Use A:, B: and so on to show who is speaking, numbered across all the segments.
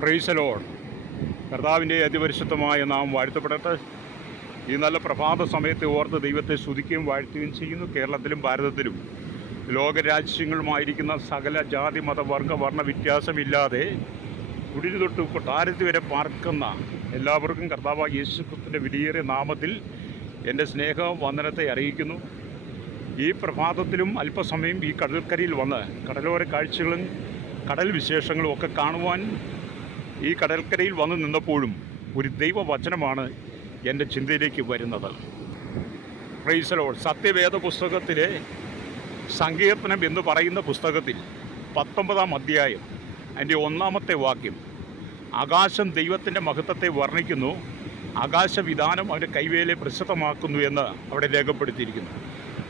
A: പ്രൈസലോൺ കർത്താവിന്റെ അതിപരിശുദ്ധമായ നാം വാഴ്ത്തപ്പെടട്ടെ. ഈ നല്ല പ്രഭാത സമയത്തെ ഓർത്ത് ദൈവത്തെ സ്തുതിക്കുകയും വാഴ്ത്തുകയും ചെയ്യുന്നു. കേരളത്തിലും ഭാരതത്തിലും ലോകരാജ്യങ്ങളുമായിരിക്കുന്ന സകല ജാതി മത വർഗ വർണ വ്യത്യാസമില്ലാതെ കുടിരി തൊട്ട് കൊട്ടാരത്തിൽ വരെ പാർക്കുന്ന എല്ലാവർക്കും കർത്താവ് യേശുക്രിസ്തുവിന്റെ വിലയേറിയ നാമത്തിൽ എന്റെ സ്നേഹ വന്ദനത്തെ അറിയിക്കുന്നു. ഈ പ്രഭാതത്തിലും അല്പസമയം ഈ കടൽക്കരയിൽ വന്ന് കടലോര കാഴ്ചകളും കടൽ വിശേഷങ്ങളും ഒക്കെ കാണുവാൻ ഈ കടൽക്കരയിൽ വന്നു നിന്നപ്പോഴും ഒരു ദൈവവചനമാണ് എന്റെ ചിന്തയിലേക്ക് വരുന്നത്. പ്രൈസലോ സത്യവേദ പുസ്തകത്തിലെ സങ്കീർത്തനം എന്ന് പറയുന്ന പുസ്തകത്തിൽ പത്തൊമ്പതാം അധ്യായം അതിന്റെ ഒന്നാമത്തെ വാക്യം ആകാശം ദൈവത്തിന്റെ മഹത്വത്തെ വർണിക്കുന്നു ആകാശവിധാനം അവന്റെ കൈവേലെ പ്രസിദ്ധമാക്കുന്നു എന്ന് അവിടെ രേഖപ്പെടുത്തിയിരിക്കുന്നു.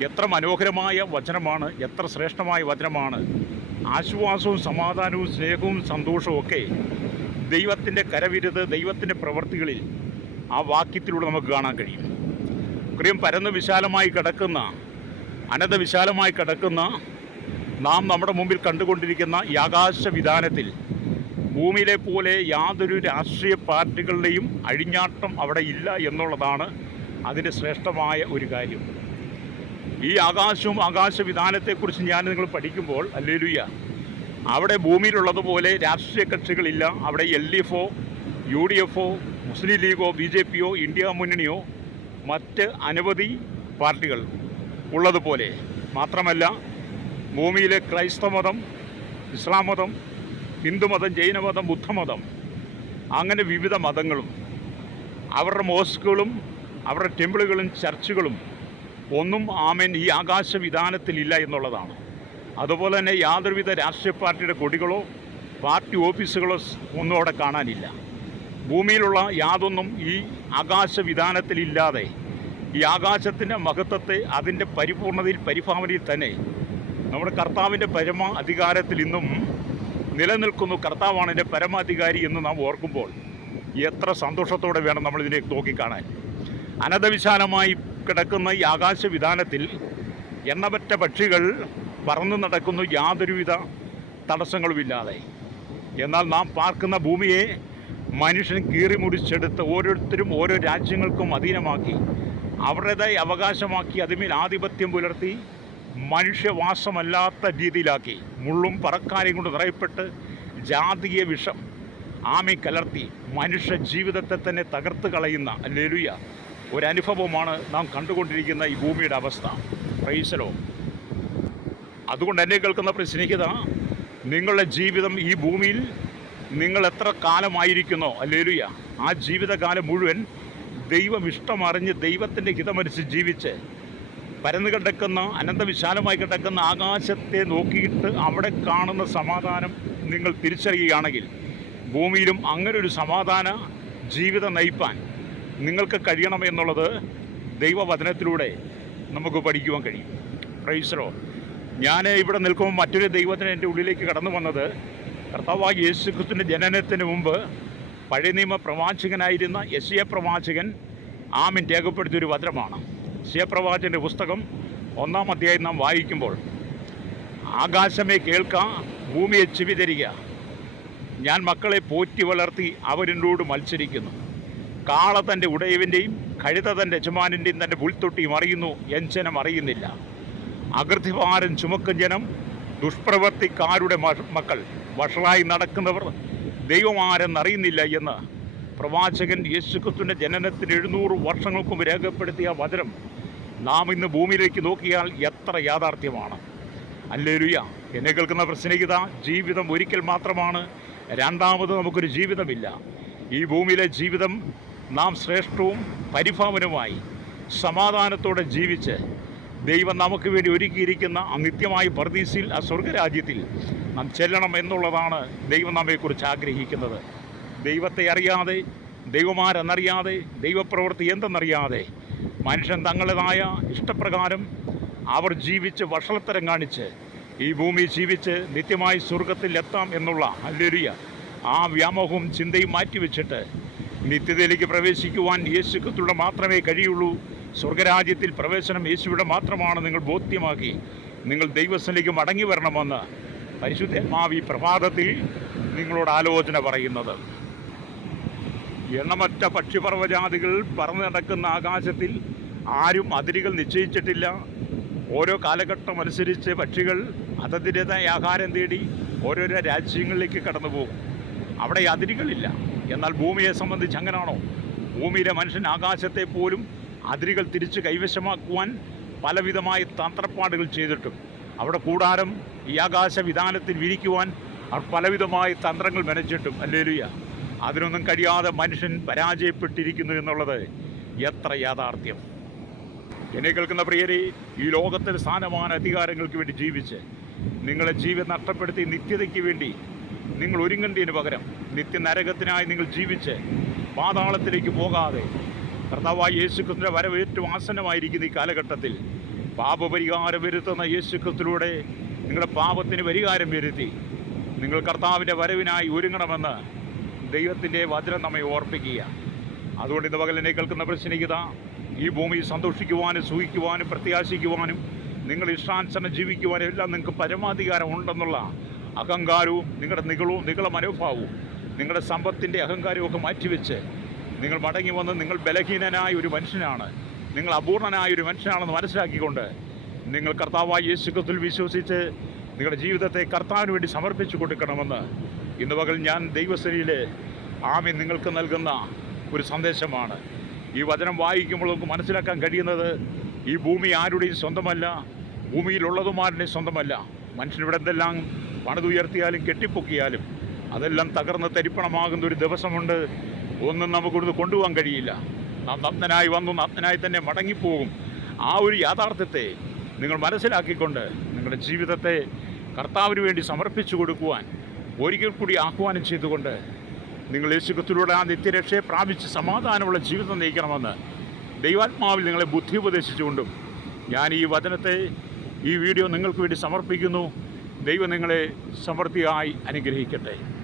A: എത്ര മനോഹരമായ വചനമാണ് എത്ര ശ്രേഷ്ഠമായ വചനമാണ്. ആശ്വാസവും സമാധാനവും സ്നേഹവും സന്തോഷവും ഒക്കെ ദൈവത്തിന്റെ കരവിരുത് ദൈവത്തിന്റെ പ്രവൃത്തികളിൽ ആ വാക്യത്തിലൂടെ നമുക്ക് കാണാൻ കഴിയും. പ്രിയം പരന്ന് വിശാലമായി കിടക്കുന്ന അനന്ത വിശാലമായി കിടക്കുന്ന നാം നമ്മുടെ മുമ്പിൽ കണ്ടുകൊണ്ടിരിക്കുന്ന ഈ ആകാശ വിധാനത്തിൽ ഭൂമിയിലെ പോലെ യാതൊരു രാഷ്ട്രീയ പാർട്ടികളുടെയും അഴിഞ്ഞാട്ടം അവിടെ ഇല്ല എന്നുള്ളതാണ് അതിന്റെ ശ്രേഷ്ഠമായ ഒരു കാര്യം. ഈ ആകാശവും ആകാശ വിധാനത്തെക്കുറിച്ച് ഞാൻ നിങ്ങൾ പഠിക്കുമ്പോൾ അല്ലേലുയ്യ അവിടെ ഭൂമിയിലുള്ളതുപോലെ രാഷ്ട്രീയ കക്ഷികളില്ല. അവിടെ എൽ ഡി എഫോ യു ഡി എഫോ മുസ്ലിം ലീഗോ ബി ജെ പിയോ ഇന്ത്യ മുന്നണിയോ മറ്റ് അനവധി പാർട്ടികൾ ഉള്ളതുപോലെ. മാത്രമല്ല ഭൂമിയിലെ ക്രൈസ്തവ മതം ഇസ്ലാം മതം ഹിന്ദുമതം ജൈനമതം ബുദ്ധമതം അങ്ങനെ വിവിധ മതങ്ങളും അവരുടെ മോസ്കുകളും അവരുടെ ടെമ്പിളുകളും ചർച്ചുകളും ഒന്നും ആമേൻ ഈ ആകാശ വിധാനത്തിലില്ല എന്നുള്ളതാണ്. അതുപോലെ തന്നെ യാതൊരുവിധ രാഷ്ട്രീയ പാർട്ടിയുടെ കൊടികളോ പാർട്ടി ഓഫീസുകളോ ഒന്നും അവിടെ കാണാനില്ല. ഭൂമിയിലുള്ള യാതൊന്നും ഈ ആകാശ വിധാനത്തിലില്ലാതെ ഈ ആകാശത്തിന്റെ മഹത്വത്തെ അതിന്റെ പരിപൂർണതയിൽ പരിഭാവനയിൽ തന്നെ നമ്മുടെ കർത്താവിന്റെ പരമ അധികാരത്തിൽ ഇന്നും നിലനിൽക്കുന്നു. കർത്താവാണ് എന്റെ പരമാധികാരി എന്ന് നാം ഓർക്കുമ്പോൾ എത്ര സന്തോഷത്തോടെ വേണം നമ്മളിതിനെ നോക്കിക്കാണാൻ. അനധവിശാലമായി കിടക്കുന്ന ഈ ആകാശ വിധാനത്തിൽ എണ്ണമറ്റ പക്ഷികൾ പറന്നു നടക്കുന്നു യാതൊരുവിധ തടസ്സങ്ങളുമില്ലാതെ. എന്നാൽ നാം പാർക്കുന്ന ഭൂമിയെ മനുഷ്യൻ കീറി മുടിച്ചെടുത്ത് ഓരോരുത്തരും ഓരോ രാജ്യങ്ങൾക്കും അധീനമാക്കി അവരുടേതായി അവകാശമാക്കി അതിമേൽ ആധിപത്യം പുലർത്തി മനുഷ്യവാസമല്ലാത്ത രീതിയിലാക്കി മുള്ളും പറക്കാരെയും കൊണ്ട് നിറയപ്പെട്ട് ജാതീയ വിഷം ആമി കലർത്തി മനുഷ്യ ജീവിതത്തെ തന്നെ തകർത്ത് കളയുന്ന ലെലുയ ഒരനുഭവമാണ് നാം കണ്ടുകൊണ്ടിരിക്കുന്ന ഈ ഭൂമിയുടെ അവസ്ഥ. പ്രൈസലോ അതുകൊണ്ട് എന്നെ കേൾക്കുന്ന സ്നേഹിത നിങ്ങളുടെ ജീവിതം ഈ ഭൂമിയിൽ നിങ്ങൾ എത്ര കാലമായിരിക്കുന്നോ? അല്ലേലുയ ആ ജീവിതകാലം മുഴുവൻ ദൈവം ഇഷ്ടമറിഞ്ഞ് ദൈവത്തിന്റെ ഹിതമനുസരിച്ച് ജീവിച്ച് പരന്നു കിടക്കുന്ന അനന്തവിശാലമായി കിടക്കുന്ന ആകാശത്തെ നോക്കിയിട്ട് അവിടെ കാണുന്ന സമാധാനം നിങ്ങൾ തിരിച്ചറിയുകയാണെങ്കിൽ ഭൂമിയിലും അങ്ങനൊരു സമാധാന ജീവിതം നയിപ്പാൻ നിങ്ങൾക്ക് കഴിയണമെന്നുള്ളത് ദൈവവചനത്തിലൂടെ നമുക്ക് പഠിക്കുവാൻ കഴിയും. പ്രൈസറോ ഞാൻ ഇവിടെ നിൽക്കുമ്പോൾ മറ്റൊരു ദൈവത്തിന് എന്റെ ഉള്ളിലേക്ക് കടന്നു വന്നത് കർത്താവായ യേശുക്രിസ്തുവിന്റെ ജനനത്തിന് മുമ്പ് പഴയ നിയമ പ്രവാചകനായിരുന്ന യശിയ പ്രവാചകൻ ആമിൻ രേഖപ്പെടുത്തിയ ഒരു വചനമാണ്. യശിയ പ്രവാചകന്റെ പുസ്തകം ഒന്നാം അധ്യായം നാം വായിക്കുമ്പോൾ ആകാശമേ കേൾക്കാം ഭൂമിയെ ചെവി തരിക. ഞാൻ മക്കളെ പോറ്റി വളർത്തി അവരിനോട് മത്സരിക്കുന്നു. കാള തന്റെ ഉടയവിന്റെയും കഴുത തന്റെ യജമാനിന്റെയും തന്റെ പുൽത്തൊട്ടിയും അറിയുന്നു എഞ്ചനം അറിയുന്നില്ല. അകൃതിഭാരം ചുമക്കും ജനം. ദുഷ്പ്രവർത്തിക്കാരുടെ മക്കൾ വഷളായി നടക്കുന്നവർ ദൈവമാരെന്നറിയുന്നില്ല എന്ന് പ്രവാചകൻ യേശുക്രിസ്തുവിന്റെ ജനനത്തിന് എഴുന്നൂറ് വർഷങ്ങൾക്ക് മുമ്പ് രേഖപ്പെടുത്തിയ വചനം നാം ഇന്ന് ഭൂമിയിലേക്ക് നോക്കിയാൽ എത്ര യാഥാർത്ഥ്യമാണ്. അല്ലേലുയ എന്നെ കേൾക്കുന്ന പ്രശ്നഹിത ജീവിതം ഒരിക്കൽ മാത്രമാണ് രണ്ടാമത് നമുക്കൊരു ജീവിതമില്ല. ഈ ഭൂമിയിലെ ജീവിതം നാം ശ്രേഷ്ഠവും പരിഭാവനവുമായി സമാധാനത്തോടെ ജീവിച്ച് ദൈവം നമുക്ക് വേണ്ടി ഒരുക്കിയിരിക്കുന്ന നിത്യമായ പർദീസിൽ ആ സ്വർഗരാജ്യത്തിൽ നാം ചെല്ലണം എന്നുള്ളതാണ് ദൈവം നമ്മെക്കുറിച്ച് ആഗ്രഹിക്കുന്നത്. ദൈവത്തെ അറിയാതെ ദൈവമാരെന്നറിയാതെ ദൈവപ്രവൃത്തി എന്തെന്നറിയാതെ മനുഷ്യൻ തങ്ങളുടേതായ ഇഷ്ടപ്രകാരം അവർ ജീവിച്ച് വഷളത്തരം കാണിച്ച് ഈ ഭൂമി ജീവിച്ച് നിത്യമായി സ്വർഗത്തിൽ എത്താം എന്നുള്ള അല്ലെരിയ ആ വ്യാമോഹവും ചിന്തയും മാറ്റിവെച്ചിട്ട് നിത്യതയിലേക്ക് പ്രവേശിക്കുവാൻ യേശുക്കത്തിലൂടെ മാത്രമേ കഴിയുള്ളൂ. സ്വർഗരാജ്യത്തിൽ പ്രവേശനം യേശുവിടെ മാത്രമാണ് നിങ്ങൾ ബോധ്യമാക്കി. നിങ്ങൾ ദൈവസ്ഥലേക്ക് മടങ്ങി വരണമെന്ന് പരിശുദ്ധമാവി പ്രഭാതത്തിൽ നിങ്ങളോട് ആലോചന പറയുന്നത്. എണ്ണമറ്റ പക്ഷിപർവജാതികൾ പറന്നു നടക്കുന്ന ആകാശത്തിൽ ആരും അതിരുകൾ നിശ്ചയിച്ചിട്ടില്ല. ഓരോ കാലഘട്ടം അനുസരിച്ച് പക്ഷികൾ അതതിന്റെതായ ആഹാരം തേടി ഓരോരോ രാജ്യങ്ങളിലേക്ക് കടന്നു പോകും അവിടെ അതിരുകളില്ല. എന്നാൽ ഭൂമിയെ സംബന്ധിച്ച് അങ്ങനാണോ? ഭൂമിയിലെ മനുഷ്യൻ ആകാശത്തെ പോലും അതിരുകൾ തിരിച്ച് കൈവശമാക്കുവാൻ പലവിധമായ തന്ത്രപ്പാടുകൾ ചെയ്തിട്ടും അവിടെ കൂടാരം ഈ ആകാശ വിധാനത്തിൽ വിരിക്കുവാൻ അവർ പലവിധമായ തന്ത്രങ്ങൾ മെനച്ചിട്ടും. അല്ലേലുയ. അതിനൊന്നും കഴിയാതെ മനുഷ്യൻ പരാജയപ്പെട്ടിരിക്കുന്നു എന്നുള്ളത് എത്ര യാഥാർത്ഥ്യം. എന്നെ കേൾക്കുന്ന പ്രിയരെ ഈ ലോകത്തിൽ സ്ഥാനമാന അധികാരങ്ങൾക്ക് വേണ്ടി ജീവിച്ച് നിങ്ങളെ ജീവൻ നഷ്ടപ്പെടുത്തി നിത്യതയ്ക്ക് വേണ്ടി നിങ്ങൾ ഒരുങ്ങേണ്ടതിന് പകരം നിത്യനരകത്തിനായി നിങ്ങൾ ജീവിച്ച് പാതാളത്തിലേക്ക് പോകാതെ കർത്താവായ യേശുക്രിസ്തുവിന്റെ വരവ് ഏറ്റവും ആസന്നമായിരിക്കുന്ന ഈ കാലഘട്ടത്തിൽ പാപപരിഹാരം വരുത്തുന്ന യേശുക്രിസ്തുവിലൂടെ നിങ്ങളുടെ പാപത്തിന് പരിഹാരം വരുത്തി. നിങ്ങൾ കർത്താവിന്റെ വരവിനായി ഒരുങ്ങണമെന്ന് ദൈവത്തിന്റെ വചനം നമ്മെ ഓർപ്പിക്കുക. അതുകൊണ്ട് ഇന്ന് പകലിനെ കേൾക്കുന്ന പ്രശ്നികത ഈ ഭൂമി സന്തോഷിക്കുവാനും സൂഹിക്കുവാനും പ്രത്യാശിക്കുവാനും നിങ്ങൾ ഇഷ്ടാനുസരണം ജീവിക്കുവാനും എല്ലാം നിങ്ങൾക്ക് പരമാധികാരം ഉണ്ടെന്നുള്ള അഹങ്കാരവും നിങ്ങളുടെ നികളവും നിങ്ങളുടെ മനോഭാവവും നിങ്ങളുടെ സമ്പത്തിന്റെ അഹങ്കാരവും ഒക്കെ മാറ്റിവെച്ച് നിങ്ങൾ മടങ്ങി വന്ന് നിങ്ങൾ ബലഹീനനായ ഒരു മനുഷ്യനാണ്. നിങ്ങൾ അപൂർണനായ ഒരു മനുഷ്യനാണെന്ന് മനസ്സിലാക്കിക്കൊണ്ട് നിങ്ങൾ കർത്താവായ യേശുക്കത്തിൽ വിശ്വസിച്ച് നിങ്ങളുടെ ജീവിതത്തെ കർത്താവിന് വേണ്ടി സമർപ്പിച്ചു കൊടുക്കണമെന്ന് ഇന്ന് പകൽ ഞാൻ ദൈവശ്രീയിൽ ആമി നിങ്ങൾക്ക് നൽകുന്ന ഒരു സന്ദേശമാണ്. ഈ വചനം വായിക്കുമ്പോൾ നമുക്ക് മനസ്സിലാക്കാൻ കഴിയുന്നത് ഈ ഭൂമി ആരുടെയും സ്വന്തമല്ല ഭൂമിയിലുള്ളതുമാരുടെയും സ്വന്തമല്ല. മനുഷ്യനിവിടെ എന്തെല്ലാം പണിതുയർത്തിയാലും കെട്ടിപ്പൊക്കിയാലും അതെല്ലാം തകർന്ന് തരിപ്പണമാകുന്ന ഒരു ദിവസമുണ്ട്. ഒന്നും നമുക്കിവിടുന്ന് കൊണ്ടുപോകാൻ കഴിയില്ല. നാം നഗ്നനായി വന്നു നഗ്നനായി തന്നെ മടങ്ങിപ്പോകും. ആ ഒരു യാഥാർത്ഥ്യത്തെ നിങ്ങൾ മനസ്സിലാക്കിക്കൊണ്ട് നിങ്ങളുടെ ജീവിതത്തെ കർത്താവിന് വേണ്ടി സമർപ്പിച്ചു കൊടുക്കുവാൻ ഒരിക്കൽ കൂടി ആഹ്വാനം ചെയ്തുകൊണ്ട് നിങ്ങൾ യേശുക്രിസ്തുവിലൂടെ ആ നിത്യരക്ഷയെ പ്രാപിച്ച് സമാധാനമുള്ള ജീവിതം നയിക്കണമെന്ന് ദൈവാത്മാവിൽ നിങ്ങളെ ബുദ്ധി ഉപദേശിച്ചുകൊണ്ടും ഞാൻ ഈ വചനത്തെ ഈ വീഡിയോ നിങ്ങൾക്ക് വേണ്ടി സമർപ്പിക്കുന്നു. ദൈവം നിങ്ങളെ സമൃദ്ധിയായി അനുഗ്രഹിക്കട്ടെ.